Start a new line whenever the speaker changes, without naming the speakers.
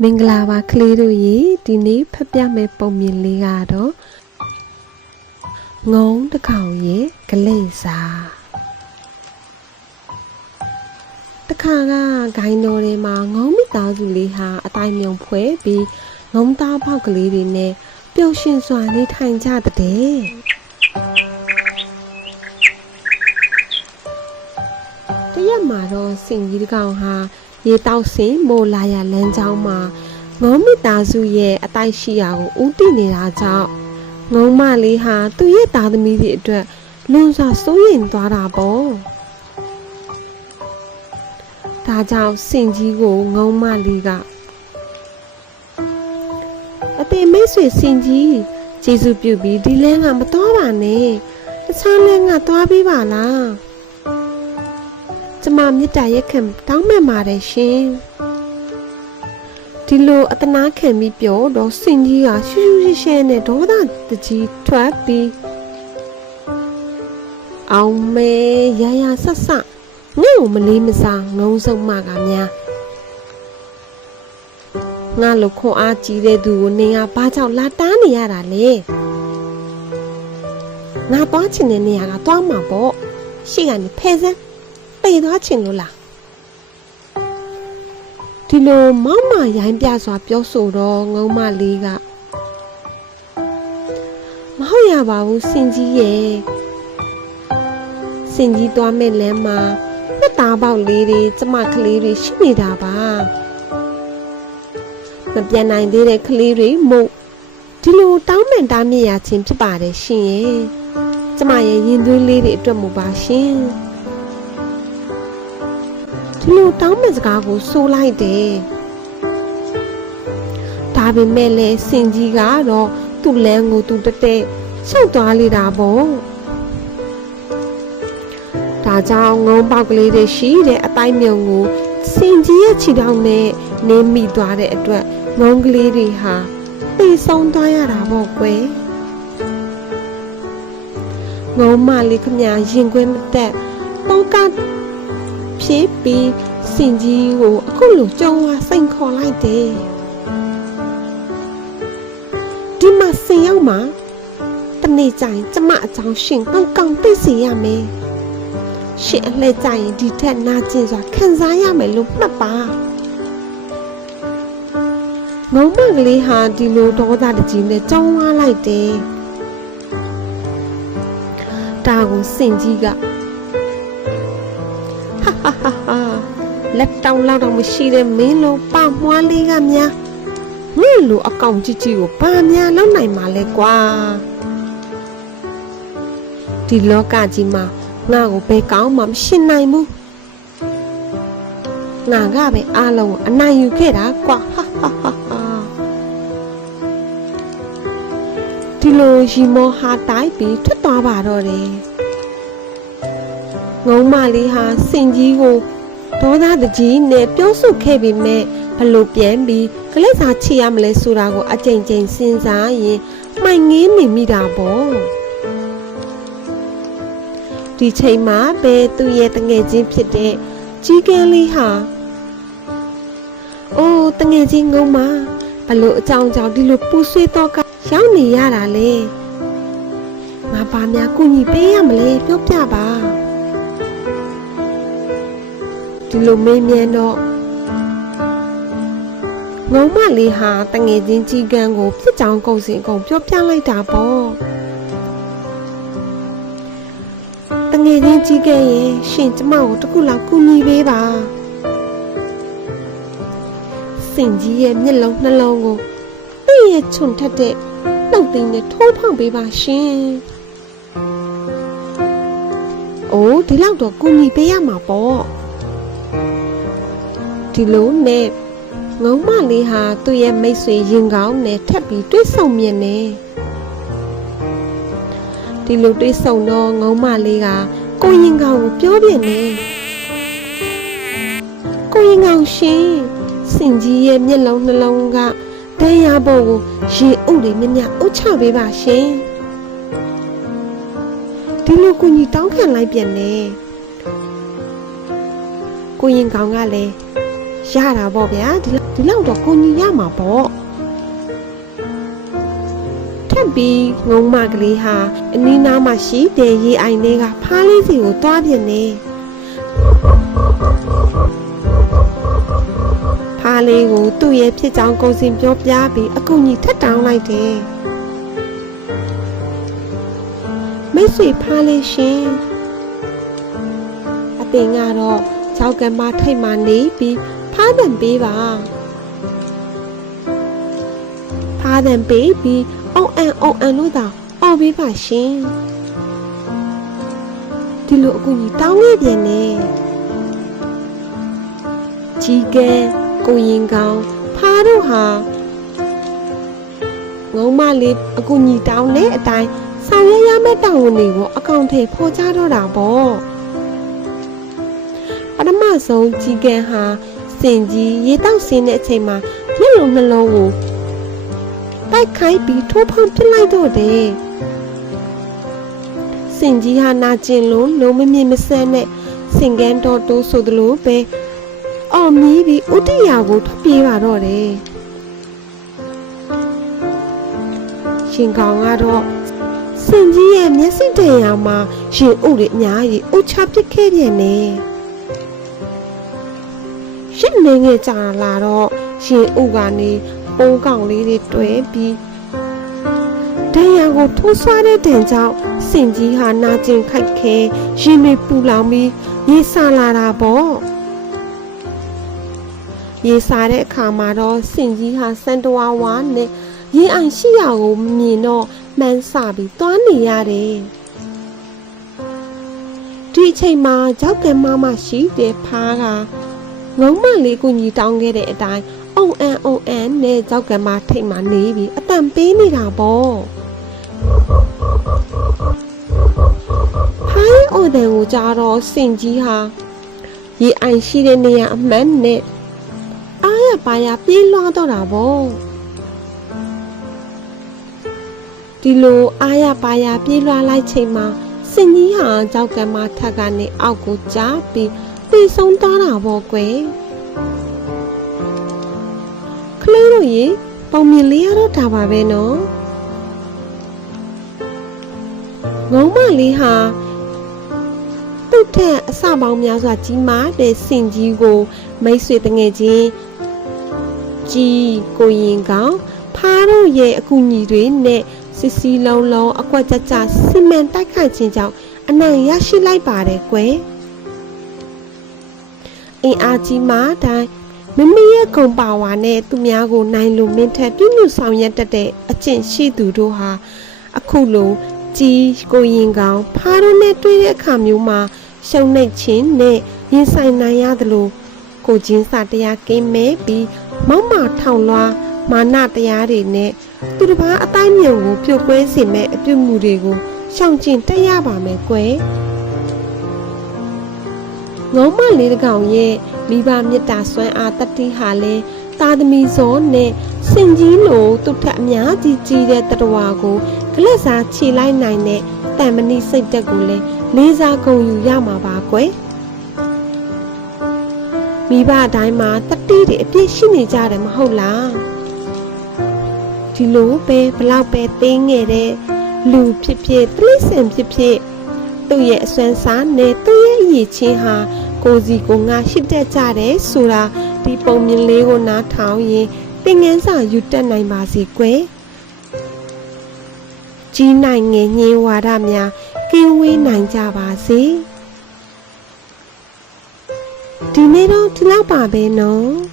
မင်္ဂလာပါကလေးတို့ရေဒီနေ့ဖတ်ပြမယ့်ပုံမြင်လေးကတော့ငုံတစ်ကောင်ရေဂလိပ်စာတခါကဂိုင်းတော်ထဲမှာငုံမိသားစုလေးဟာအတိုင်းမြုံဖွဲပြီးငုံသားပေါက်ကလေးတွေနဲ့ပျော်ရွှင်စွာနေထိုင်ကြတဲ့တရက်မှာတော့စင်ကြီးတစ်ကောင်ဟာ ရေတောက်စင်မိုလာရလမ်းကြောင်းမှာငုံမိသားစုရဲ့အတိုက်ရှိရာကိုဦးတည်နေတာကြောင့်ငုံမလေးဟာသူ့ရဲ့သားသမီးတွေအတွက်လွန်စွာစိုးရိမ်သွားတာပေါ့ဒါကြောင့်စင်ကြီးကိုငုံမလေးကအသေးမိတ်ဆွေစင်ကြီးကျေးဇူးပြုပြီးဒီလမ်းကမတော်ပါနဲ့တခြားလမ်းကသွားပြီးပါလား ကျမမေတ္တာရက်ခံတောင်းပန်ပါတယ်ရှင်ဒီလိုအတနာခံပြီးပြောတော့စင်ကြီးကရှူးရှူးရှဲရှဲနဲ့ဒေါသတကြီးထွက်ပြီးအောင်မဲရရဆက်ဆက်ငါ့ကိုမလေးမစားငုံဆုံးမကများငါလိုခွန်အားကြီးတဲ့သူကိုနေကဘာကြောင့်လာတားနေရတာလဲငါသွားချင်တဲ့နေရာကသွားမှာပေါ့ရှေ့ကနေဖဲစမ်း ပေသွားချင်လို့လားဒီလိုမောက်မရိုင်းပြစွာပြောဆိုတော့ငုံမလေးကမဟုတ်ရပါဘူးစင်ကြီးရဲ့စင်ကြီးသွားမဲ့လမ်းမှာနှစ်သားပေါက်လေးတွေကျမကလေးတွေရှိနေတာပါမပြန်နိုင်သေးတဲ့ကလေးတွေမို့ဒီလိုတောင်းပန်တားမြစ်ရခြင်းဖြစ်ပါတယ်ရှင်ရဲ့ကျမရဲ့ရင်သွေးလေးတွေအတွက်မူပါရှင် ဒီလိုတောင်းပန်စကားကိုဆိုလိုက်တယ်ဒါပေမဲ့လည်းစင်ကြီးကတော့သူ့လမ်းကိုသူတက်တက်ရှောက်သွားလိတာပေါ့ဒါကြောင့်ငုံပေါက်ကလေးတွေရှိတဲ့အတိုင်းမြုံကိုစင်ကြီးရဲ့ခြေထောက်နဲ့နင်းမိသွားတဲ့အတွက်ငုံကလေးတွေဟာသိဆုံးသွားရတာပေါ့ကွယ်ငုံမလေးခမရင်ခွဲမတက်တော့က ဖြေးပြီးစင်ကြီးကိုအခုလိုကြုံဝါစိန်ခေါ်လိုက်တယ်ဒီမှာစင်ရောက်မှာတနေ့ကျရင်ကျမအကြောင်းရှင်ကောင်းကောင်းသိစေရမယ်ရှင်အလှည့်ကျရင်ဒီထက်နာကျင်စွာခံစားရမယ်လို့မှတ်ပါငုံမကလေးဟာဒီလိုဒေါသတကြီးနဲ့ကြောင်းဝါလိုက်တယ်ဒါကိုစင်ကြီးကဟာဟာ လက်တောင်လောက်တော့မရှိတဲ့မင်းလိုပမွှားလေးကများငါ့လိုအကောင်ကြီးကြီးကိုဘာများလောက်နိုင်မှာလဲကွာဒီလောကကြီးမှာငါ့ကိုဘယ်ကောင်းမှမရှင်းနိုင်ဘူးငါကပဲအားလုံးကိုအနိုင်ယူခဲ့တာကွာဟာဟာဟာဟာဒီလိုရီမောဟာတိုက်ပြီးထွက်သွားပါတော့တယ် ငုံမလေးဟာစင်ကြီးကိုဒေါသတကြီးနဲ့ပြောဆိုခဲ့ပေမဲ့ဘလို့ပြန်ပြီးကလေးစာချီရမလဲဆိုတာကိုအကြိမ်ကြိမ်စဉ်းစားရင်မှိုင်ငင်းနေမိတာပေါ့ဒီချိန်မှာပဲသူ့ရဲ့တငယ်ချင်းဖြစ်တဲ့ကြီးကန်းလေးဟာအိုးတငယ်ချင်းငုံမဘလို့အကြောင်းကြောင့်ဒီလိုပူဆွေးတော့ကရောက်နေရတာလေငါဘာများကူညီပေးရမလဲပြောပြပါ ဒီလိုမေးမြန်းတော့ငုံမလေးဟာတငယ်ချင်းကြီးကန်းကိုဖြစ်ကြောင်ကုန်စင်အကုန်ပြောပြလိုက်တာပေါ့တငယ်ချင်းကြီးကန်းရဲ့ရှင်ကျမကိုတခုလောက်ကူညီပေးပါစင်ကြီးရဲ့မျက်လုံးနှလုံးကိုသူ့ရဲ့ခြုံထက်တဲ့နှုတ်သီးနဲ့ထိုးဖောက်ပေးပါရှင်အိုးဒီလောက်တော့ကူညီပေးရမှာပေါ့ ဒီလိုနဲ့ငုံမလေးဟာသူ့ရဲ့မိတ်ဆွေရင်ကောင်းနဲ့ထပ်ပြီးတွေးဆုံမြင်နေဒီလိုတွေးဆုံတော့ငုံမလေးကကိုရင်ကောင်းကိုပြောပြနေကိုရင်ကောင်းရှင်စင်ကြီးရဲ့မျက်လုံးနှလုံးကဒဏ်ရာပေါ်ကိုရေအုပ်တွေမြမြအုပ်ချပေးပါရှင်ဒီလိုကိုကြီးတောင်းခံလိုက်ပြန်နေကိုရင်ကောင်းကလည်း ရတာပေါ့ဗျာဒီလောက်ဒီလောက်တော့ကိုကြီးရမှာပေါ့ထပ်ပြီးငုံမကလေးဟာအနီးနားမှာရှိတဲ့ရေအိုင်တွေကဖားလေးစီကိုတွားပြနေဖားလေးကိုသူ့ရဲ့ဖြစ်ကြောင်းကိုစင်ပြောပြပြီးအကူကြီးထပ်တောင်းလိုက်တယ်မိတ်ဆွေဖားလေးရှင်အပင်ကတော့ကြောက်ကမထိတ်မှနေပြီး ဖားတယ်ပေးပါဖားတယ်ပေးပြီးအောင်အန်အောင်အန်လို့သာအော်ပေးပါရှင်ဒီလိုအကူကြီးတောင်းခဲ့ပြန်နေကြီးကဲကိုရင်ကောင်ဖားတို့ဟာငုံမလေးအကူကြီးတောင်းတဲ့အတိုင်းဆောင်ရရမယ့်တောင်းဝန်တွေကိုအကောင့်ထဲဖော်ချတော့တာပေါ့ပထမဆုံးကြီးကဲဟာ စင်ကြီးရေတောက်ဆင်းတဲ့အချိန်မှာမျက်လုံးနှလုံးကိုတိုက်ခိုက်ပြီးထိုးဖောက်ပစ်လိုက်တော့တယ်စင်ကြီးဟာနာကျင်လို့လုံးမမြင်မဆန်းနဲ့စင်ကန်းတော်တိုးဆိုသလိုပဲအော်မီးပြီးဥတရာကိုထွက်ပြေးပါတော့တယ်ရှင်ကောင်ကတော့စင်ကြီးရဲ့မျက်စိတရံမှာရှင်ဥတွေအများကြီးဥချပစ်ခဲ့ပြန်နေ ရှစ်နေငယ်ကြာလာတော့ရှင်ဥကနေပိုးကောင်လေးတွေတွဲပြီးဒဏ်ရာကိုထိုးဆွားတဲ့တန်ကြောင့်စင်ကြီးဟာနာကျင်ခိုက်ခဲရင်တွေပူလောင်ပြီးရေဆာလာတာပေါ့ရေဆာတဲ့အခါမှာတော့စင်ကြီးဟာစန်တဝါဝါနဲ့ရေအိုင်ရှိရာကိုမမြင်တော့မှန်းဆပြီးသွားနေရတယ်ဒီအချိန်မှာကြောက်ကမမရှိတဲ့ဖားက ငုံမလေးကိုညီတောင်းခဲ့တဲ့အတိုင်းအုံအန်အုံအန်နဲ့ကြောက်ကမထိတ်မှနေပြီးအတန်ပေးနေတာပေါ့ဟိုင်းအိုဒန်ကိုကြားတော့စင်ကြီးဟာရေအိုင်ရှိတဲ့နေရာအမှန်နဲ့အားရပါရပြေးလွှားတော့တာပေါ့ဒီလိုအားရပါရပြေးလွှားလိုက်ချိန်မှာစင်ကြီးဟာကြောက်ကမထက်ကနေအောက်ကိုကြားပြီး ပြေးဆုံးသွားတာပေါ့ကွယ်ကလေးတို့ရေပုံမြင်လေးရတော့ဒါပါပဲနော်ငုံမလေးဟာသူ့ထက်အစပေါင်းများစွာကြီးမားတဲ့စင်ကြီးကို မိတ်ဆွေတငယ်ချင်းကြီးကိုရင်ကောင်ဖားတို့ရဲ့အကူအညီတွေနဲ့စစ်စီလုံးလုံးအကွက်ကြကြစီမံတိုက်ခိုက်ခြင်းကြောင့်အနိုင်ရရှိလိုက်ပါတယ်ကွယ် အင်အားကြီးမှတိုင်းမမီရဲ့ဂုံပါဝါနဲ့သူများကိုနိုင်လို့မင်းထက်ပြည့်ညွဆောင်ရက်တက်တဲ့အကျင့်ရှိသူတို့ဟာအခုလိုကြီးကိုရင်ကောင်ဖားတို့နဲ့တွေ့တဲ့အခါမျိုးမှာရှုံနှိတ်ခြင်းနဲ့ရင်ဆိုင်နိုင်ရသလိုကိုချင်းစာတရားကင်းမဲပြီးမောက်မာထောင်လွှားမာနတရားတွေနဲ့သူတစ်ပါးအတိုင်းမြုံကိုပြုတ်ကွဲစေမဲ့အပြုတ်မှုတွေကိုရှောင်ကျဉ်တက်ရပါမယ်ကွယ် ငုံမလေးတကောင်ရဲ့မိဘမေတ္တာဆွမ်းအားတတိဟာလဲသာသမီဇောနဲ့စင်ကြီးလိုသူ့ထက်အများကြီးကြီးတဲ့တတဝါကိုကလစ်စားခြေလိုက်နိုင်တဲ့တန်မဏိစိတ်တက်ကိုလဲလေးစားကုန်ယူရမှာပါကွယ်မိဘအတိုင်းမှာတတိတွေအပြည့်ရှိနေကြတယ်မဟုတ်လားဒီလိုပဲဘလောက်ပဲတင်းငယ်တဲ့လူဖြစ်ဖြစ်တိရစ္ဆာန်ဖြစ်ဖြစ်သူ့ရဲ့အစွမ်းစားနဲ့သူ့ရဲ့အရေးချင်းဟာ ကိုစီကိုငါရှိတတ်ကြတယ်ဆိုတာဒီပုံမြင်လေးကိုနားထောင်ရင်သင်ငန်းစာယူတတ်နိုင်ပါစေကွယ်ကြီးနိုင်ငယ်ညင်းဝါဒများကင်းဝေးနိုင်ကြပါစေဒီနေ့တော့ဒီလောက်ပါပဲနော်